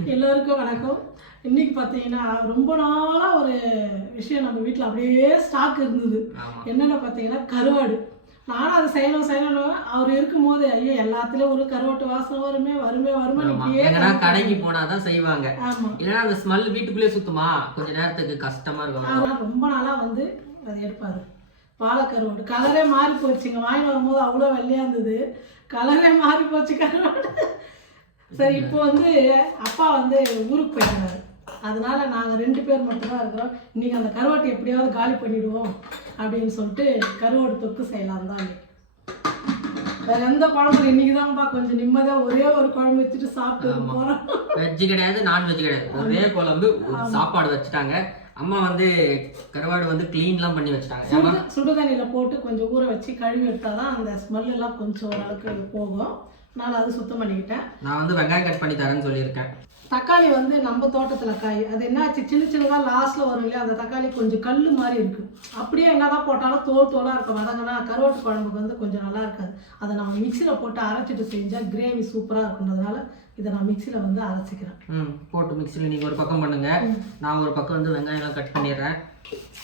எல்லோருக்கும் வணக்கம். இன்னைக்கு பார்த்தீங்கன்னா ரொம்ப நாளாக ஒரு விஷயம் நம்ம வீட்டில் அப்படியே ஸ்டாக் இருந்தது. என்னென்ன பார்த்தீங்கன்னா கருவாடு. நானும் அதை செய்யணும் செய்யணும் அவர் இருக்கும்போது ஐயோ எல்லாத்துலேயும் ஒரு கருவாட்டு வாசனை வருமே வருமே வருமே கடைக்கு போனாதான் செய்வாங்க. இல்லைன்னா அந்த ஸ்மெல் வீட்டுக்குள்ளே சுத்துமா? கொஞ்ச நேரத்துக்கு கஷ்டமா இருக்கும். ரொம்ப நாளாக வந்து அதை எடுப்பாரு. பாலக்கருவாடு கலரே மாறி போச்சுங்க வாங்கி வரும்போது அவ்வளோ வெள்ளையாக இருந்தது. கலரே மாறி போச்சு கருவாடு. சரி இப்போ வந்து அப்பா வந்து ஊருக்கு போயிருந்தாரு. அதனால நாங்கள் ரெண்டு பேர் மட்டும்தான் இருக்கிறோம் இன்னைக்கு அந்த கருவாட்டை எப்படியாவது காலி பண்ணிடுவோம் அப்படின்னு சொல்லிட்டு கருவாடு தொக்கு செய்யலாம் தான். வேற எந்த குழம்பு இன்னைக்கு தான்ப்பா கொஞ்சம் நிம்மதியாக ஒரே ஒரு குழம்பு வச்சுட்டு சாப்பிட்டு போகிறோம் வெஜ் கிடையாது நான்வெஜ் கிடையாது. ஒரே குழம்பு சாப்பாடு வச்சுட்டாங்க. அம்மா வந்து கருவாடு வந்து க்ளீன்லாம் பண்ணி வச்சுட்டாங்க. சுடு சுடுதண்ணியில் போட்டு கொஞ்சம் ஊற வச்சு கழுவி எடுத்தால் தான் அந்த ஸ்மெல் எல்லாம் கொஞ்சம் ஓரளவுக்கு போகும். நான் அது சுத்தம் பண்ணிக்கிட்டேன். நான் வந்து வெங்காயம் கட் பண்ணி தரேன்னு சொல்லியிருக்கேன். தக்காளி வந்து நம்ம தோட்டத்தில் காய். அது என்னாச்சு? சின்ன சின்னதாக லாஸ்ட்டில் வரும் இல்லையா? அந்த தக்காளி கொஞ்சம் கல் மாதிரி இருக்குது அப்படியே என்னதான் போட்டாலும் தோல் தோலாக இருக்கும் வதங்கினா கருவாட்டு குழம்புக்கு வந்து கொஞ்சம் நல்லா இருக்காது. அதை நம்ம மிக்சியில் போட்டு அரைச்சிட்டு செஞ்சால் கிரேவி சூப்பராக இருக்குன்றதுனால இதை நான் மிக்சியில் வந்து அரைச்சிக்கிறேன். ம் போட்டு மிக்சியில் நீங்கள் ஒரு பக்கம் பண்ணுங்க. நான் ஒரு பக்கம் வந்து வெங்காயம்லாம் கட் பண்ணிடுறேன்.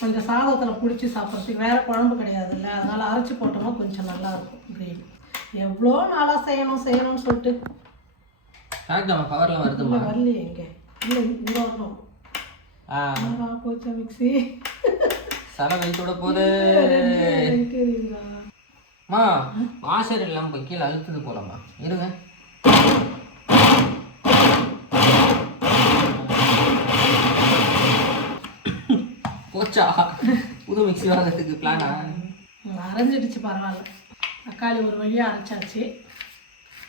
கொஞ்சம் சாதத்தில் பிடிச்சி சாப்பிட்றதுக்கு வேறு குழம்பு கிடையாது இல்லை அதனால் அரைச்சி போட்டோம்னா கொஞ்சம் நல்லா இருக்கும். கிரேவி எவ்வளோ நாளாக செய்யணும் செய்யணும்னு சொல்லிட்டு. கரெக்ட் நம்ம பவர்லாம் வருதுமா வரலையே இங்கே. இல்லை இங்கே வரணும். போச்சா மிக்ஸி? சர வைத்தோட போது? மா வாஷர் இல்லாமல் இப்போ கீழே அழுத்துது போலம்மா. இருங்க. போச்சா? புது மிக்ஸி வாங்குறதுக்கு பிளானா அரைஞ்சிடுச்சு பரவாயில்ல. தக்காளி ஒரு வழியாக அரைச்சாச்சு.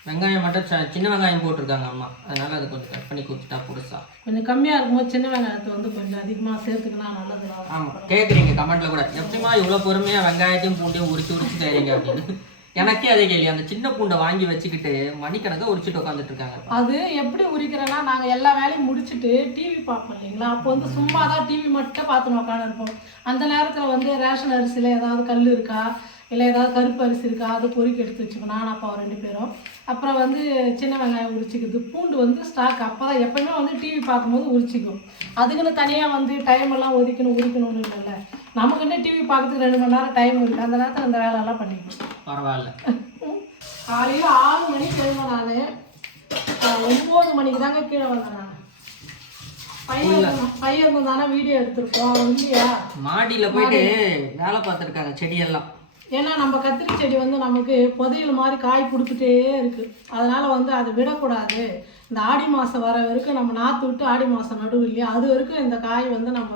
வெங்காயம் மட்டும் சின்ன வெங்காயம் போட்டிருக்காங்க அம்மா. அதனால அது கொஞ்சம் கட் பண்ணி கொடுத்துட்டா புதுசா. கொஞ்சம் கம்மியாக இருக்கும்போது சின்ன வெங்காயத்தை வந்து கொஞ்சம் அதிகமாக சேர்த்துக்கினா நல்லது ஆமா. கேட்குறீங்க கமெண்ட்ல கூட. எப்படிமா இவ்வளோ பொறுமையா வெங்காயத்தையும் பூண்டையும் உரிச்சு உரிச்சு செய்றீங்க அப்படின்னு. எனக்கே அதே கேள்வி. அந்த சின்ன பூண்டை வாங்கி வச்சுக்கிட்டு மணிக்கணக்கா உரிச்சிட்டு உட்காந்துட்டு இருக்காங்க. அது எப்படி உரிக்கிறேன்னா நாங்கள் எல்லா வேலையும் முடிச்சுட்டு டிவி பார்ப்போம் இல்லைங்களா? அப்போ வந்து சும்மா தான் டிவி மட்டும் பார்த்துன்னு உட்காந்து இருப்போம் அந்த நேரத்தில் வந்து ரேஷன் அரிசியில் ஏதாவது கல் இருக்கா? இல்லை ஏதாவது கருப்பு அரிசி இருக்கா அது பொறுக்கி எடுத்து வச்சுக்கணும். நான் அப்பா ரெண்டு பேரும். அப்புறம் வந்து சின்ன வெங்காயம் உரிச்சிக்குது பூண்டு வந்து ஸ்டாக் அப்போ தான் எப்பவுமே வந்து டிவி பார்க்கும்போது உரிச்சிக்கும். அதுக்குன்னு தனியாக வந்து டைம் எல்லாம் ஒதுக்கணும் உரிக்கணும்னு இல்லைல்ல. நமக்குன்னு டிவி பார்க்கறதுக்கு ரெண்டு மணி நேரம் டைம் இருக்குது அந்த நேரத்தில் அந்த வேலையெல்லாம் பண்ணிக்கணும் பரவாயில்ல. காலையில் ஆறு மணிக்கு எழுந்தேன் நான் ஒம்பது மணிக்கு தாங்க கீழே வந்தேன் நான். பையன் பையன் தானே வீடியோ எடுத்திருக்கோம் இல்லையா? மாடியில போயிட்டு வேலை பார்த்துருக்காங்க செடியெல்லாம். ஏன்னா நம்ம கத்திரி செடி வந்து நமக்கு புதையல் மாதிரி காய் கொடுத்துட்டே இருக்கு. அதனால வந்து அதை விடக்கூடாது. இந்த ஆடி மாதம் வர வரைக்கும் நம்ம நாற்று விட்டு ஆடி மாதம் நடுவு இல்லையா? அது வரைக்கும் இந்த காய் வந்து நம்ம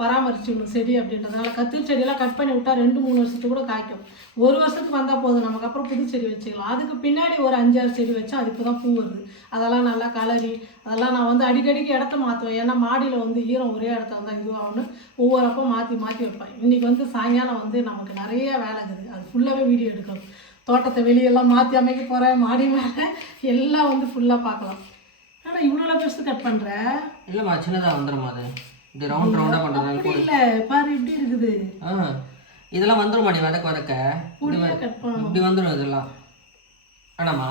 பராமரிச்சுக்கணும் செடி அப்படின்றதுனால கத்திரி செடியெல்லாம் கட் பண்ணி விட்டா ரெண்டு மூணு வருஷத்துக்கு கூட காய்க்கும். ஒரு வருஷத்துக்கு வந்தால் போதும். நமக்கு அப்புறம் புது செடி வச்சுக்கலாம். அதுக்கு பின்னாடி ஒரு அஞ்சாறு செடி வச்சா அதுக்கு தான் பூ வருது. அதெல்லாம் நல்லா கலரி அதெல்லாம் நான் வந்து அடிக்கடிக்கு இடத்த மாற்றுவேன் ஏன்னா மாடியில் வந்து ஈரம் ஒரே இடத்துல தான் இதுவாகணும் ஒவ்வொரு அப்போ மாற்றி மாற்றி வைப்பேன். இன்றைக்கி வந்து சாயங்காலம் வந்து நமக்கு நிறைய வேலை இருக்குது. அது ஃபுல்லாகவே வீடியோ எடுக்கணும். தோட்டத்தை வெளியெல்லாம் மாற்றி அமைக்க போகிறேன் மாடி மேலே எல்லாம் வந்து ஃபுல்லாக பார்க்கலாம். ஆனால் இவ்வளோ பெருசு கட் பண்ணுற இல்லைம்மா சின்னதாக வந்துருமா அது. இது ரவுண்ட் ரவுண்டா பண்றதுனால அப்படி இல்லை. பாரு இப்படி இருக்குது. ஆ இதெல்லாம் வந்துருமா நீ வதக்க வதக்க இப்படி கட் இப்படி வந்துடும் இதெல்லாம். வேணாமா?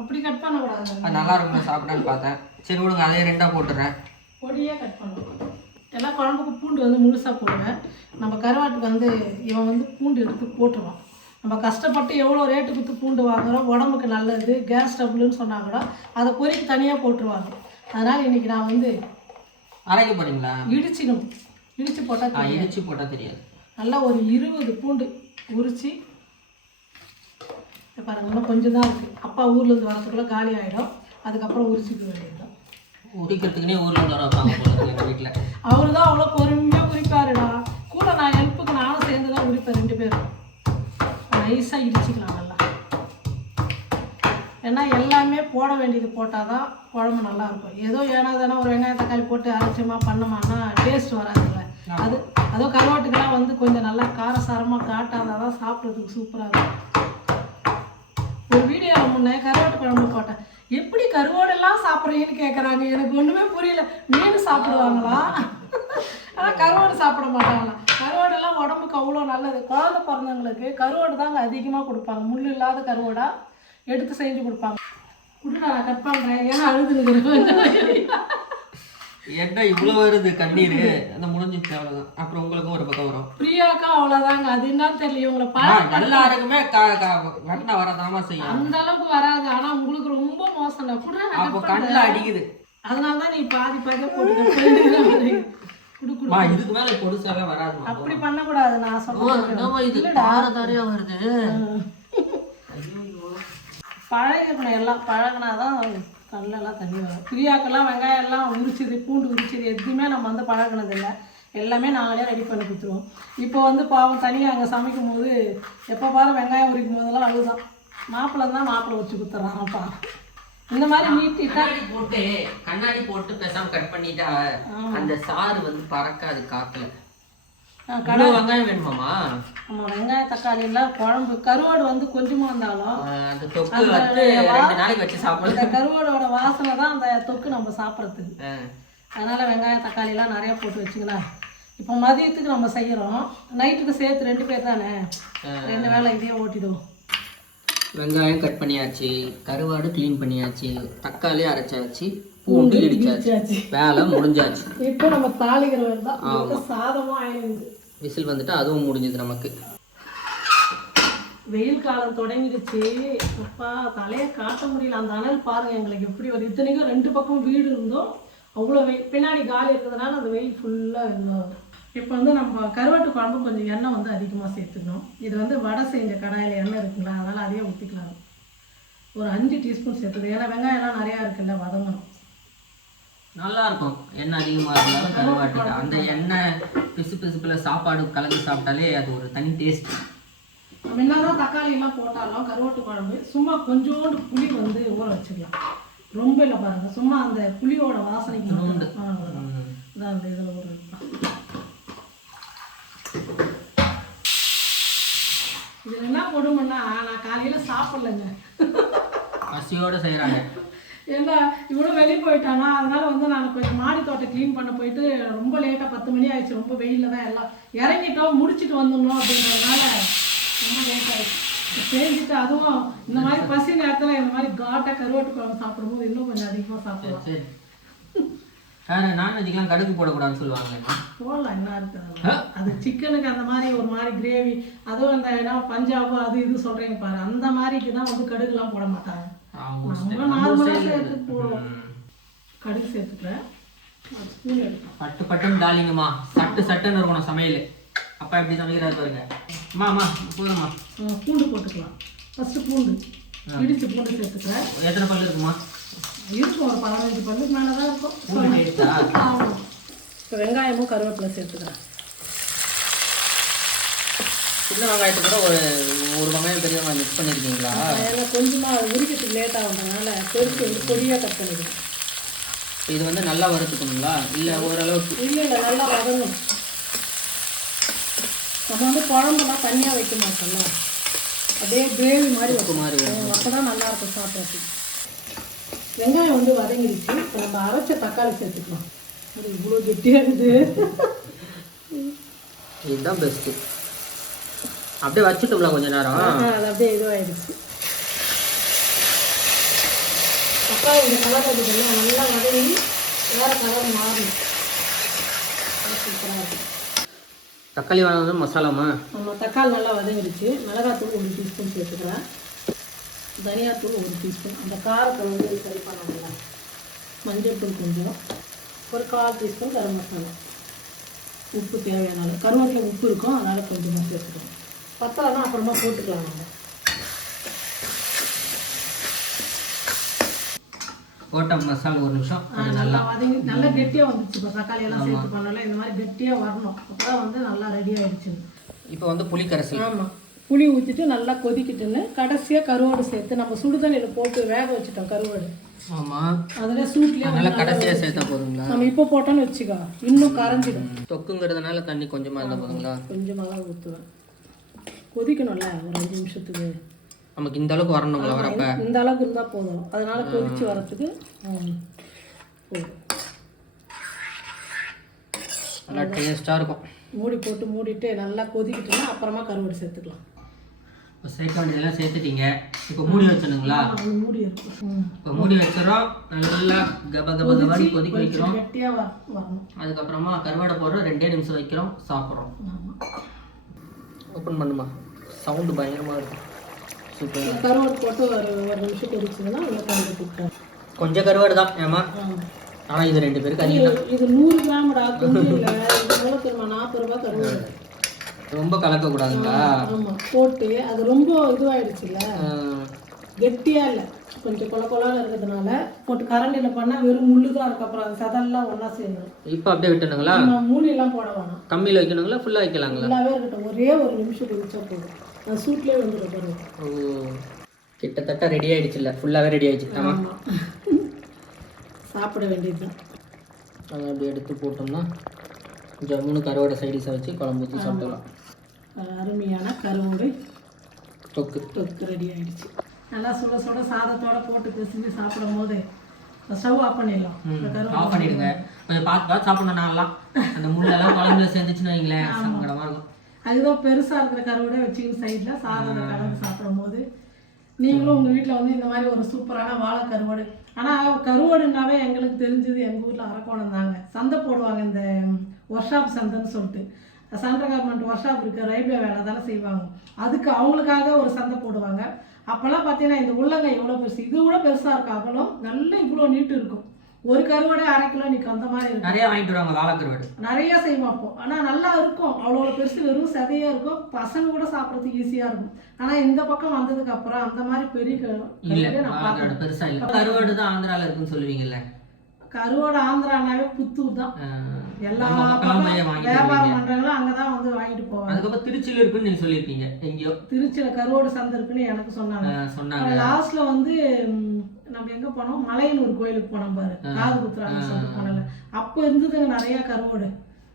அப்படி கட் பண்ணக்கூடாது. அது நல்லா இருக்கும் சாப்பிடான்னு பார்த்தேன். சரி விடுங்க அதே ரெண்டா போட்டுறேன். பொடியாக கட் பண்ணணும். எல்லா குழம்புக்கு பூண்டு வந்து முழுசாக போடுவேன் நம்ம கருவாட்டுக்கு வந்து இவன் வந்து பூண்டு எடுத்து போட்டுருவான். நம்ம கஷ்டப்பட்டு எவ்வளோ ரேட்டு கொடுத்து பூண்டு வாங்குறோம்? உடம்புக்கு நல்லது. கேஸ் ட்ரபுள்னு சொன்னா கூட அதை பொறிக்கு தனியாக போட்டுருவாங்க. அதனால் இன்னைக்கு நான் வந்து அரைக்க போறீங்களா? இடிச்சிக்கணும் இடிச்சு போட்டால் இடிச்சு போட்டா தெரியாது. நல்லா ஒரு இருபது பூண்டு உரிச்சு இங்க பாருங்க இன்னும் கொஞ்சம் தான் இருக்குது அப்பா ஊர்லேருந்து வரத்துக்குள்ளே காலி ஆகிடும் அதுக்கப்புறம் உரிச்சிக்க வேண்டியதுதான். உரிக்கிறதுக்குனே ஊர்ல உள்ள வைப்பாங்க போல இருக்கு எங்க வீட்டுல அவரு தான் அவ்வளோ பொறுமையாக உரிப்பாருடா. கூட நான் ஹெல்ப்புக்கு நானும் சேர்ந்து தான் உரிப்பேன் ரெண்டு பேரும். நைஸாக இடிச்சிக்கலாம் ஏன்னா எல்லாமே போட வேண்டியது போட்டால் தான் குழம்பு நல்லா இருக்கும் ஏதோ ஏனா தானே ஒரு வெங்காயம் தக்காளி போட்டு அரைச்சமா பண்ணோமான்னா டேஸ்ட் வராதுல்ல. அது அதுவும் கருவாட்டுக்கெல்லாம் வந்து கொஞ்சம் நல்லா காரசாரமாக காட்டாதான் தான் சாப்பிட்றதுக்கு சூப்பராக இருக்கும். ஒரு வீடியோவில் முன்னே கருவாட்டு குழம்பு போட்டேன். எப்படி கருவாடெல்லாம் சாப்பிட்றீங்கன்னு கேட்குறாங்க எனக்கு ஒன்றுமே புரியல. மீன் சாப்பிடுவாங்களா? ஆனால் கருவாடு சாப்பிட மாட்டாங்களாம் கருவாடெல்லாம் உடம்புக்கு அவ்வளோ நல்லது. குழந்தை பிறந்தவங்களுக்கு கருவாடு தாங்க அதிகமாக கொடுப்பாங்க. முள் இல்லாத கருவாடா? எடுத்து செஞ்சு கொடுப்பாங்க. குடுடா நான் கட் பண்ணுறேன் ஏன்னா அழுதுனுக்குறேன் என்ன இவ்வளவு வருது கண்ணீர்? அந்த முடிஞ்சிச்சு அவ்வளவுதான். அப்புறம் உங்களுக்கும் ஒரு பக்கம் வரும். பிரியாக்கா அவ்வளோதாங்க அது என்னன்னு தெரியல இவங்களை ஆ, பா எல்லாருக்குமே கண்ணை வரதாமா செய்யும். அந்த அளவுக்கு வராது. ஆனா உங்களுக்கு ரொம்ப மோசம் நான் அப்போ கண்ணில் அடிக்குது. அதனால தான் நீ பாதி பாதியாக போட்டு குடு குடு மா இதுக்கு மேல பொடுசாவே வராதுமா அப்படி பண்ணக்கூடாது. நான் சொல்றேன் என்னம்மா இது? வருது? பழகணும் எல்லாம் பழகினாதான் கல்லெல்லாம் தண்ணி வரும். பிரியாக்கெல்லாம் வெங்காயம் எல்லாம் உரிச்சது பூண்டு உரிச்சது எதுவுமே நம்ம வந்து பழகினதில்லை. எல்லாமே நாங்களே ரெடி பண்ணி கொடுத்துருவோம். இப்போ வந்து பாவம் தனியாக அங்கே சமைக்கும் போது எப்போ பாரு வெங்காயம் உரிக்கும் போதெல்லாம் அழுதான். மாப்பிள்ளை தான் மாப்பிள்ளை வச்சு கொடுத்துட்றான் அப்பா இந்த மாதிரி நீட்டிட்டா கண்ணாடி போட்டு கண்ணாடி போட்டு பேசாம கட் பண்ணிட்டா அந்த சாறு வந்து பறக்காது காத்துல. கடை வெங்காயம் வேணுமாமா நம்ம வெங்காயம் தக்காளி எல்லாம் குழம்பு கருவாடு வந்து கொஞ்சமாக இருந்தாலும் அந்த தொக்கு வந்து ரெண்டு நாளைக்கு வச்சு சாப்பிடலாம். அந்த கருவாடோட வாசனை தான் அந்த தொக்கு நம்ம சாப்பிட்றதுக்கு. அதனால வெங்காயம் தக்காளி எல்லாம் நிறைய போட்டு வச்சுக்கலாம் இப்போ மதியத்துக்கு நம்ம செய்கிறோம் நைட்டுக்கு சேர்த்து ரெண்டு பேர் தானே? ரெண்டு வேளை இதே ஓட்டிடுவோம். வெங்காயம் கட் பண்ணியாச்சு கருவாடு க்ளீன் பண்ணியாச்சு தக்காளி அரைச்சாச்சு. பூண்டு இடிச்சாச்சு. வேலை முடிஞ்சாச்சு. இப்போ நம்ம தாளிக்கிற வேலை தான் சாதமும் ஆயிடுது. விசில் வந்துட்டு அதுவும் முடிஞ்சது நமக்கு. வெயில் காலம் தொடங்கிடுச்சு. அப்பா தலையை காட்ட முடியல. அந்த அனல் பாருங்க எங்களுக்கு எப்படி வருது. இத்தனைக்கும் ரெண்டு பக்கம் வீடு இருந்தோம். அவ்வளோ வெயில் பின்னாடி காலி இருக்கிறதுனால அந்த வெயில் ஃபுல்லாக இருந்தோம். இப்போ வந்து நம்ம கருவாட்டு குழம்பு கொஞ்சம் எண்ணெய் வந்து அதிகமாக சேர்த்துக்கணும். இது வந்து வடை செஞ்ச கடாயில் எண்ணெய் இருக்குங்களா அதனால் அதையே ஊற்றிக்கலாம் ஒரு அஞ்சு டீஸ்பூன் சேர்த்துது. ஏன்னா வெங்காயம்லாம் நிறையா இருக்குல்ல வதங்கணும். நல்லா இருக்கும் எண்ணெய் அதிகமா இருந்தாலும் கருவாட்டுக்கு. அந்த எண்ணெய் பிசு பிசுப்புல சாப்பாடு கலந்து சாப்பிட்டாலே அது ஒரு தனி டேஸ்ட் என்னதான் தக்காளி எல்லாம் போட்டாலும் கருவாட்டு குழம்பு சும்மா கொஞ்சோண்டு புளி வந்து ஊற வச்சுக்கலாம். ரொம்ப இல்லை பாருங்க. சும்மா அந்த புளியோட வாசனைக்கு. இதான் அந்த இதில் ஒரு இதில் என்ன கொடுமைன்னா நான் காலையில் சாப்பிடலைங்க. பசியோட செய்றாங்க. ஏன்னா இவ்வளோ வெளியே போயிட்டானா? அதனால வந்து நான் கொஞ்சம் மாடி தோட்டம் க்ளீன் பண்ண போயிட்டு ரொம்ப லேட்டாக பத்து மணி ஆயிடுச்சு. ரொம்ப வெயிலில் தான் எல்லாம் இறங்கிட்டோம் முடிச்சிட்டு வந்துடணும் அப்படின்றதுனால ரொம்ப லேட் ஆயிடுச்சு. செஞ்சுட்டு அதுவும் இந்த மாதிரி பசி நேரத்தில் இந்த மாதிரி காட்டாக கருவாட்டு குழம்பு சாப்பிடும்போது இன்னும் கொஞ்சம் அதிகமாக சாப்பிடலாம். வேற கடுகு போடக்கூடாதுன்னு சொல்லுவாங்க. போடலாம் என்ன இருக்குது அது? சிக்கனுக்கு அந்த மாதிரி ஒரு மாதிரி கிரேவி அதுவும் அந்த என்ன பஞ்சாப் அது இது சொல்கிறீங்க பாரு. அந்த மாதிரிக்கு தான் வந்து கடுகுலாம் போட மாட்டாங்க. கடுகு சேர்த்துக்கிறேன். பட்டு பட்டுன்னு டாலிங்கம்மா. சட்டு சட்டுன்னு இருக்கணும் சமையல். அப்பா எப்படி சமைக்கிறாரு பாருங்க. அம்மா அம்மா போதும்மா. பூண்டு போட்டுக்கலாம். ஃபஸ்ட்டு பூண்டு. இடிச்சு பூண்டு சேர்த்துக்கிறேன். எத்தனை பல்லு இருக்குமா இருக்கும் ஒரு பதினஞ்சு பல்லுக்கு மேலே தான் இருக்கும் வெங்காயமும் கருவேப்பிலை சேர்த்துக்கிறேன். சின்ன வெங்காயத்தை கூட ஒரு ஒரு வெங்காயம் பெரிய வெங்காயம் மிக்ஸ் பண்ணியிருக்கீங்களா ஏன்னா கொஞ்சமாக உரிக்கிறதுக்கு லேட் ஆகுறதுனால பெருசு வந்து பொடியாக கட் பண்ணிடுவேன் இது வந்து நல்லா வறுத்துக்கணுங்களா? இல்லை ஓரளவுக்கு? இல்லை இல்லை நல்லா வதங்கணும். நம்ம வந்து குழம்புலாம் தனியாக வைக்க மாட்டோம்ல. அப்படியே கிரேவி மாதிரி உப்பு மாதிரி அப்போ தான் நல்லா இருக்கும் சாப்பிட்றதுக்கு. வெங்காயம் வந்து வதங்கிடுச்சு. இப்போ நம்ம அரைச்ச தக்காளி சேர்த்துக்கலாம். அது இவ்வளோ கெட்டியாக இருக்குது. இதுதான் பெஸ்ட்டு அப்படியே வச்சுட்டோம்ல கொஞ்ச நேரம். அது அப்படியே இதுவாகிடுச்சு தக்காளி இந்த கலர் அடிக்கலாம் நல்லா வதங்கி வேறு கலர் இருக்கும் தக்காளி வாங்கினது மசாலாமா? நம்ம தக்காளி நல்லா வதங்கிடுச்சு. மிளகாத்தூள் ஒரு டீஸ்பூன் சேர்த்துக்கிறேன். தனியாத்தூள் ஒரு டீஸ்பூன் அந்த காரத்தை வந்து சரி பண்ண மஞ்சள் தூள் கொஞ்சம். ஒரு கால் டீஸ்பூன் கரம் மசாலா. உப்பு தேவையான கருவேப்பிலை உப்பு இருக்கும் அதனால் கொஞ்சமாக சேர்த்துக்கலாம் பத்தலைன்னா அப்புறமா போட்டுக்கலாம். நம்ம போட்ட மசாலா ஒரு நிமிஷம். நல்லா வதங்கி நல்லா கெட்டியாக வந்துச்சு இப்போ தக்காளி எல்லாம் சேர்த்து பண்ணல. இந்த மாதிரி கெட்டியாக வரணும். அப்போ வந்து நல்லா ரெடி ஆயிடுச்சு. இப்போ வந்து புளி கரைசல். ஆமாம் புளி ஊற்றிட்டு நல்லா கொதிக்கிட்டுன்னு கடைசியாக கருவாடு சேர்த்து நம்ம சுடுதண்ணியில் போட்டு வேக வச்சுட்டோம் கருவாடு. ஆமாம் அதில் சூட்லேயே அதனால கடைசியாக சேர்த்தா போதுங்களா? நம்ம இப்போ போட்டோன்னு வச்சுக்கோ. இன்னும் கரைஞ்சிடும். தொக்குங்கிறதுனால தண்ணி கொஞ்சமாக இருந்தால் போதுங்களா? கொஞ்சமாக தான் ஊற்றுவேன் கொதிக்கணும்ல ஒரு அஞ்சு நிமிஷத்துக்கு. நமக்கு இந்த அளவுக்கு வரணுங்களா வரப்ப. இந்த அளவுக்கு இருந்தால் போதும். அதனால கொதிச்சு வரத்துக்கு போதும். நல்லா டேஸ்ட்டாக இருக்கும். மூடி போட்டு மூடிட்டு நல்லா கொதிக்கிட்டுனா அப்புறமா கருவாடு சேர்த்துக்கலாம். இப்போ சேர்க்க வேண்டியதெல்லாம் சேர்த்துட்டீங்க. இப்போ மூடி வச்சிடணுங்களா? அது மூடி. இப்போ மூடி வச்சிடறோம். நல்லா கப கப கபான்னு கொதிக்க வைக்கிறோம். வரணும். அதுக்கப்புறமா கருவாடை போடுறோம். ரெண்டே நிமிஷம் வைக்கிறோம். சாப்பிட்றோம். ஓப்பன் பண்ணுமா? சவுண்டு பயங்கரமாக இருக்கும் சூப்பர் கருவாடு போட்டு ஒரு ஒரு நிமிஷம் கொதிச்சதுன்னா உள்ள கொஞ்சம் கருவாடு தான் ஏமா ஆனால் இது ரெண்டு பேருக்கு அதிகம் இது நூறு கிராம்டா எவ்வளோ தெரியுமா? நாற்பது ரூபாய் கருவாடு. ரொம்ப கலக்கக்கூடாதுங்களா? ஆமா. போட்டு அது ரொம்ப இதுவாயிடுச்சுல்ல? ஆஹ், கெட்டியா இல்லை. கொஞ்சம் கொல கொலால இருக்கிறதுனால போட்டு கரண்டில பண்ணா வெறும் முள்ளு தான் இருக்கு. அப்புறம் அது சதெல்லாம் ஒண்ணா சேர்ந்துடும் இப்போ அப்படியே விட்டணுங்களா மூணு எல்லாம் போட வேணாம். கம்மியில் வைக்கணுங்களா? ஃபுல்லாக வைக்கலாங்களா? ஃபுல்லாவே இருக்கட்டும். ஒரே ஒரு நிமிஷம் கொதிச்சா போதும். அது சூட்லயே வந்துடும் பாருங்க. ஓ கிட்டத்தட்ட ரெடி ஆயிடுச்சுல்ல. ஃபுல்லாகவே ரெடி ஆயிடுச்சு. ஆமாம் ஆமா. சாப்பிட வேண்டியதுதான். அதை அப்படி எடுத்து போட்டோம்னா ஜம்முன்னு கருவாடை சைடிஸை வச்சு குழம்பு ஊற்றி சாப்பிடலாம். அருமையான கருவோடு தொக்கு. தொக்கு ரெடி ஆயிடுச்சு. நல்லா சுட சுட சாதத்தோட போட்டு பிசைஞ்சு சாப்பிடும் போது ஸ்டவ் ஆஃப் பண்ணிடலாம். ஆஃப் பண்ணிடுங்க. கொஞ்சம் பார்த்து பார்த்து சாப்பிடணும் நான்லாம் அந்த முள்ளெல்லாம் குழம்புல சேர்ந்துச்சுன்னு வைங்களேன். சங்கடமாக இருக்கும். அதுதான் பெருசா இருக்கிற கருவோட வச்சுக்கிட்டு சைட்ல சாதத்தை கலந்து சாப்பிடும் போது நீங்களும் உங்க வீட்ல வந்து இந்த மாதிரி ஒரு சூப்பரான வாழை கருவாடு. ஆனா கருவாடுனாவே எங்களுக்கு தெரிஞ்சது எங்க ஊர்ல அரக்கோணம் தாங்க. சந்தை போடுவாங்க இந்த ஒர்க் ஷாப் சந்தைன்னு சொல்லிட்டு. சென்ட்ரல் கவர்மெண்ட் ஒர்க் ஷாப் இருக்கு ரயில்வே வேலை தானே செய்வாங்க. அதுக்கு அவங்களுக்காக ஒரு சந்தை போடுவாங்க. அப்போல்லாம் பார்த்தீங்கன்னா இந்த உள்ளங்கை எவ்வளோ பெருசு? இது கூட பெருசா இருக்கும். அவ்வளோ நல்ல இவ்வளோ நீட்டு இருக்கும். ஒரு கருவாடே அரை கிலோ நிற்கும் அந்த மாதிரி இருக்கும் நிறைய வாங்கிட்டு வருவாங்க வாழை கருவாடு. நிறைய செய்வோம் அப்போ. ஆனால் நல்லா இருக்கும். அவ்வளோ பெருசு வெறும் சதையாக இருக்கும். பசங்க கூட சாப்பிட்றதுக்கு ஈஸியாக இருக்கும். ஆனால் இந்த பக்கம் வந்ததுக்கு அப்புறம் அந்த மாதிரி பெரிய கருவாடே நான் வாழை பார்த்தேன் கருவாடு பெருசா இல்ல. கருவாடு தான் ஆந்திரால இருக்குன்னு சொல்லுவீங்கல்ல? கருவாடு ஆந்திரானாவே புத்தூர் தான். எல்லா வியாபாரம் பண்றவங்களும் அங்கே தான் வந்து வாங்கிட்டு போவாங்க அதுக்கப்புறம் திருச்சியில இருக்குன்னு நீங்க சொல்லியிருக்கீங்க எங்கேயோ. திருச்சியில கருவாடு சந்தை இருக்குன்னு எனக்கு சொன்னாங்க. சொன்னாங்க. லாஸ்ட்ல வந்து நம்ம எங்க போனோம்? மலையனூர் கோயிலுக்கு போனோம் பாரு. காது சொல்லிட்டு போனல அப்போ இருந்ததுங்க நிறைய கருவாடு.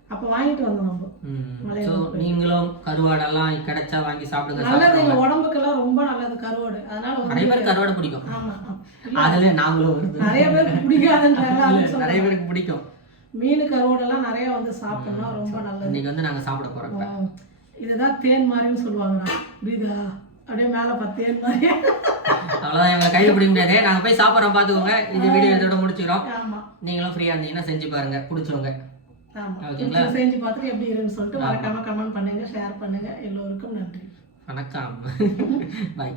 அப்போ வாங்கிட்டு வந்தோம் நம்ம. நீங்களும் கருவாடெல்லாம் கிடைச்சா வாங்கி சாப்பிடுங்க நல்லது. எங்க உடம்புக்கெல்லாம் ரொம்ப நல்லது கருவாடு. அதனால நிறைய பேர் கருவாடை பிடிக்கும். ஆமா அதுல நாங்களும் நிறைய பேருக்கு பிடிக்காதுன்றாங்க. நிறைய பேருக்கு பிடிக்கும். மீன் கருவாடெல்லாம் நிறைய வந்து சாப்பிட்டோம்னா ரொம்ப நல்லது. இன்னைக்கு வந்து நாங்க சாப்பிட. ஆ. இதுதான் தேன் மாதிரின்னு சொல்லுவாங்கடா புரியுதா அப்படியே மேல பார்த்து தேன் மாதிரி அவ்வளவுதான் எங்களை கையில் பிடிக்க முடியாது. நாங்க போய் சாப்பிட்றோம் பாத்துக்கோங்க இந்த வீடியோ இதோட முடிச்சுக்கிறோம் ஆமா. நீங்களும் ஃப்ரீயா இருந்தீங்கன்னா செஞ்சு பாருங்க. பிடிச்சவங்க ஓகேங்களா? செஞ்சு பார்த்துட்டு எப்படி இருக்குன்னு சொல்லிட்டு மறக்காம கமெண்ட் பண்ணுங்க ஷேர் பண்ணுங்க. எல்லோருக்கும் நன்றி. வணக்கம். பாய்